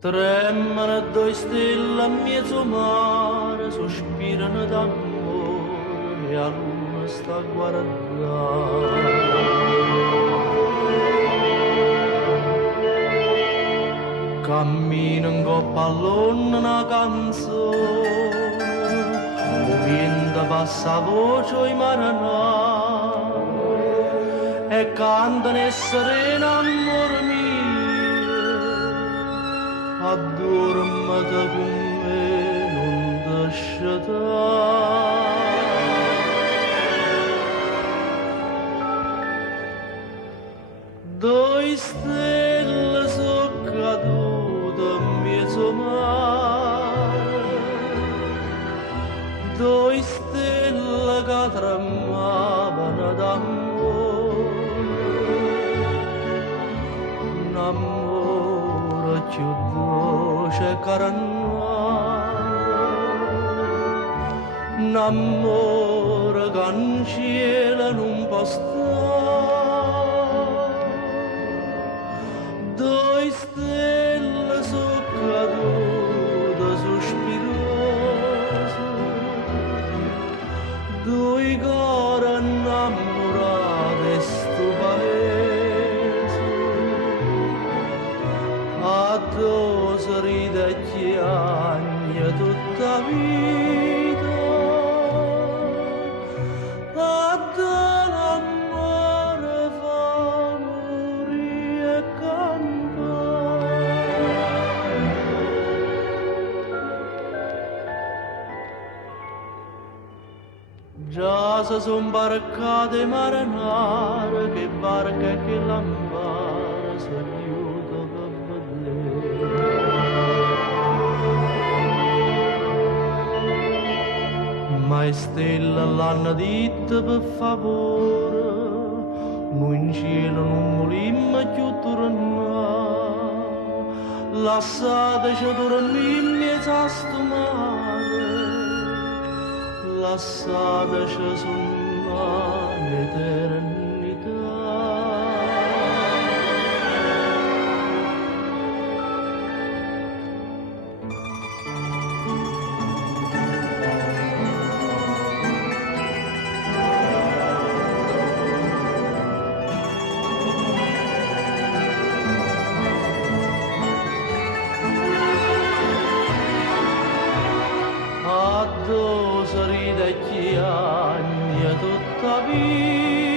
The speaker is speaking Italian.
Tremano due stelle a mezzo mare, sospirano d'amore e a luna sta a guardare. Cammino in coppa all'onna una canzone, o vento passa a voce i maranai e cantano e serena amore mio, addormata con me, non lasciare. Due stelle sono cadute in mezzo mare, due stelle che tremavano d'amore, un amore più dolce che un amore che in cielo non può stare. Due stelle sono cadute sospirose, due cuori innamorati di sto paese, a due sorride e chiagna tutta vita, a due l'amore fa morire e già se son barcate marinare, che barca e che lampare si aiuta per vedere. Ma le stelle l'hanno detto per favore, noi in cielo non volimmo più tornare, lasciateci dormire in mezzo a sto mare, lasciateci sonnare l'eternità. A due sorride e chiagna tutta vita,